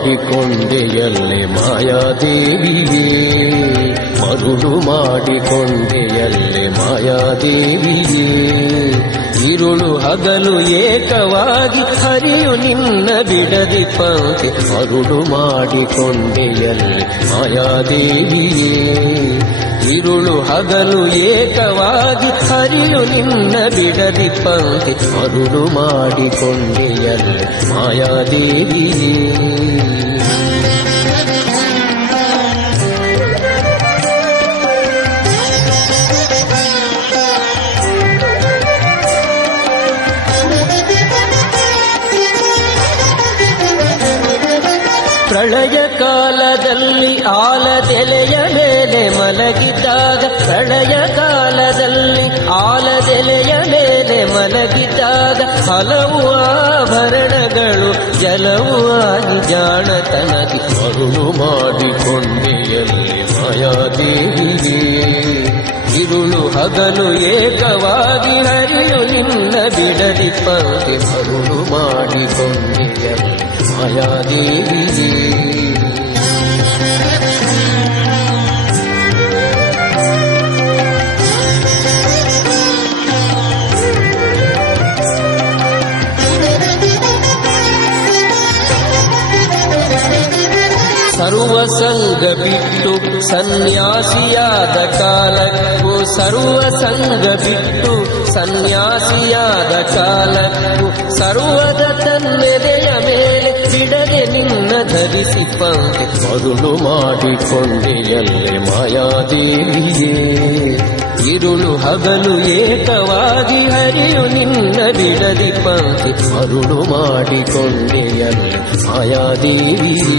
ಮಾಡಿಕೊಂಡೆಯಲ್ಲೇ ಮಾಯಾದೇವಿಯೇ, ಮರುಳು ಮಾಡಿಕೊಂಡೆಯಲ್ಲೇ ಮಾಯಾದೇವಿಯೇ. ಇರುಳು ಹಗಲು ಏಕವಾಗಿ ಹರಿಯು ನಿನ್ನ ಬಿಡದಿ ಪಂಕ್ತಿ, ಮರುಳು ಮಾಡಿಕೊಂಡೆಯಲ್ಲೇ ಮಾಯಾದೇವಿಯೇ. ಇರುಳು ಹಗಲು ಏಕವಾಗಿ ಹರಿಯು ನಿನ್ನ ಬಿಡದಿ ಪಂಕ್ತಿ, ಮರುಳು ಮಾಡಿಕೊಂಡೆಯಲ್ಲೇ ಮಾಯಾದೇವಿಯೇ. ಪ್ರಳಯ ಕಾಲದಲ್ಲಿ ಆಲದೆಲೆಯ ಮೇಲೆ ಮಲಗಿದ್ದಾಗ, ಪ್ರಳಯ ಕಾಲದಲ್ಲಿ ಆಲದೆಲೆಯ ಮೇಲೆ ಮಲಗಿದ್ದಾಗ, ಹಲವು ಆಭರಣಗಳು ಜಲವು ಆಗಿ ಜಾಣತನದಿ ಮರುಳು ಮಾಡಿಕೊಂಡೆಯಲ್ಲಿ ಮಾಯಾದೇವಿಯೇ. ಇರುಳು ಹಗಲು ಏಕವಾಗಿ ಹರಿಯು ನಿನ್ನ ಬಿಡದಿ ಪಂಕ್ತಿ, ಮರುಳು ಮಾಡಿಕೊಂಡೆಯಲ್ಲಿ ಮಾಯಾದೇವಿಯೇ. ಸರ್ವ ಸಂಗ ಬಿಟ್ಟು ಸನ್ಯಾಸಿಯಾದ ಕಾಲಕ್ಕೂ, ಸರ್ವ ಸಂಗ ಬಿಟ್ಟು ಸನ್ಯಾಸಿಯಾದ ಕಾಲಕ್ಕೂ, ಸರ್ವದ ತನ್ನೆದೆಯ ಮೇಲೆ ಬಿಡದೆ ನಿನ್ನ ಧರಿಸಿ ಪಂಕ್ತಿ, ಮರುಳು ಮಾಡಿಕೊಂಡೆಯಲ್ಲೇ ಮಾಯಾದೇವಿಯೇ. ಇರುಳು ಹಗಲು ಏಕವಾಗಿ ಹರಿಯು ನಿನ್ನ ಬಿಡದಿ ಪಂಕ್ತಿ, ಮರುಳು ಮಾಡಿಕೊಂಡೆಯಲ್ಲೇ ಮಾಯಾದೇವಿಯೇ.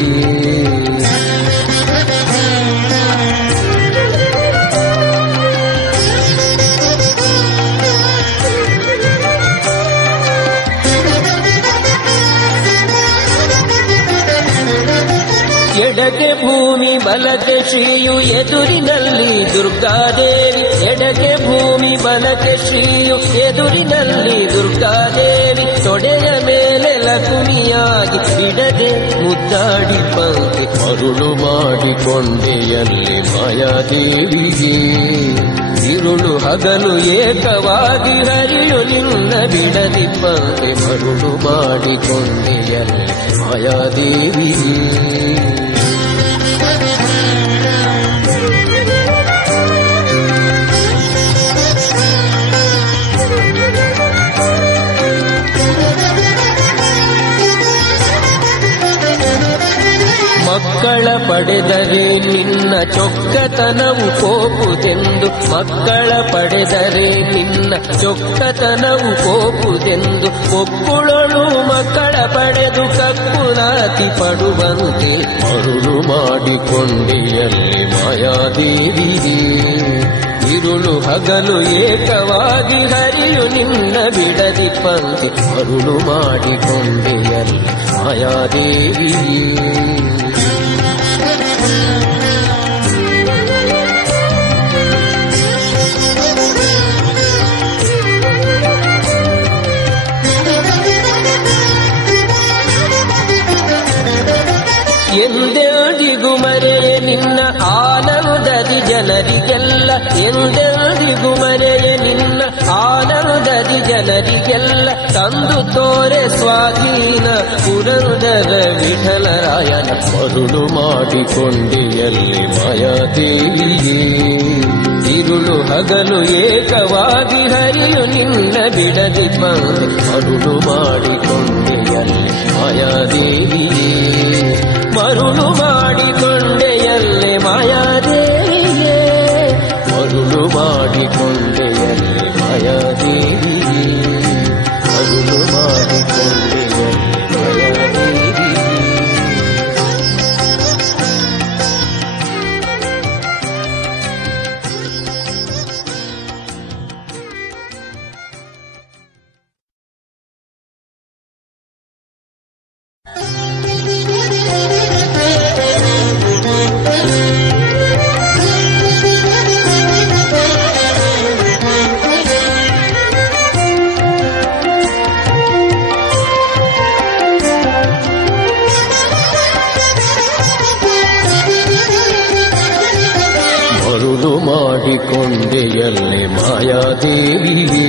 ಎಡಕ್ಕೆ ಭೂಮಿ ಬಲಕ್ಕೆ ಶ್ರೀಯು ಎದುರಿನಲ್ಲಿ ದುರ್ಗಾದೇವಿ, ಎಡಕ್ಕೆ ಭೂಮಿ ಬಲಕ್ಕೆ ಶ್ರೀಯು ಎದುರಿನಲ್ಲಿ ದುರ್ಗಾದೇವಿ. ತೊಡೆಯ ಮೇಲೆ ಲಕ್ಷ್ಮಿಯಾಗಿ ಬಿಡದೆ ಮುದ್ದಾಡಿ ಪಂಕ್ತಿ, ಮರುಳು ಮಾಡಿಕೊಂಡೆಯಲ್ಲಿ ಮಾಯಾದೇವಿಯೇ. ಇರುಳು ಹಗಲು ಏಕವಾಗಿ ಹರಿಯು ನಿನ್ನ ಬಿಡದಿ ಪಂಕ್ತಿ, ಮರುಳು ಮಾಡಿಕೊಂಡೆಯಲ್ಲಿ ಮಾಯಾದೇವಿಯೇ. ಮಕ್ಕಳ ಪಡೆದರೆ ನಿನ್ನ ಚೊಕ್ಕತನವು ಕೋಪುದೆಂದು, ಮಕ್ಕಳ ಪಡೆದರೆ ನಿನ್ನ ಚೊಕ್ಕತನವು ಕೋಪುದೆಂದು, ಒಕ್ಕುಳಳು ಮಕ್ಕಳ ಪಡೆದು ಕಕ್ಕುನಾತಿ ಪಡುವಂತೆ ಮರುಳು ಮಾಡಿಕೊಂಡೆಯಲ್ಲಿ ಮಾಯಾದೇವಿಯೇ. ಇರುಳು ಹಗಲು ಏಕವಾಗಿ ಹರಿಯು ನಿನ್ನ ಬಿಡದಿ ಪಂಕ್ತಿ, ಮರುಳು ಮಾಡಿಕೊಂಡೆಯಲ್ಲಿ ಮಾಯಾದೇವಿಯೇ. ಎಂದೆಂದಿಗೂ ಮರೆಯೆ ನಿನ್ನ ಆನಂದದಿ ಜನರಿಗೆಲ್ಲ, ಎಂದೆಂದಿಗೂ ಮರೆಯೆ ನಿನ್ನ ಆನಂದದಿ ಜನರಿಗೆಲ್ಲ, ತಂದು ತೋರೆ ಸ್ವಾಧೀನ ಪುರಂದರ ವಿಠಲರಾಯನ, ಮರುಳು ಮಾಡಿಕೊಂಡೆಯಲ್ಲಿ ಮಾಯಾದೇವಿಯೇ. ಇರುಳು ಹಗಲು ಏಕವಾಗಿ ಹರಿಯು ನಿನ್ನ ಬಿಡದಿ ಪಂಕ್ತಿ, ಮರುಳು ಮಾಡಿಕೊಂಡೆಯಲ್ಲಿ ಮಾಯಾದೇವಿಯೇ. ಮರುಳು ಮಾಡಿಕೊಂಡೆಯಲ್ಲೇ ಮಾಯಾದೇವಿಯೇ, ಮರುಳು ಮಾಡಿಕೊಂಡೆಯಲ್ಲೇ ಮಾಯಾದೇವಿಯೇ, ಮರುಳು ಮಾಡಿಕೊಂಡೆಯಲ್ಲೇ ಮಾಯಾದೇವಿಯೇ. ಮಾಡಿಕೊಂಡೆಯಲ್ಲೇ ಮಾಯಾದೇವಿಯೇ,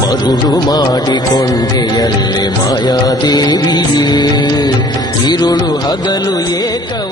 ಮರುಳು ಮಾಡಿಕೊಂಡೆಯಲ್ಲೇ ಮಾಯಾದೇವಿಯೇ, ಇರುಳು ಹಗಲು ಏಕವ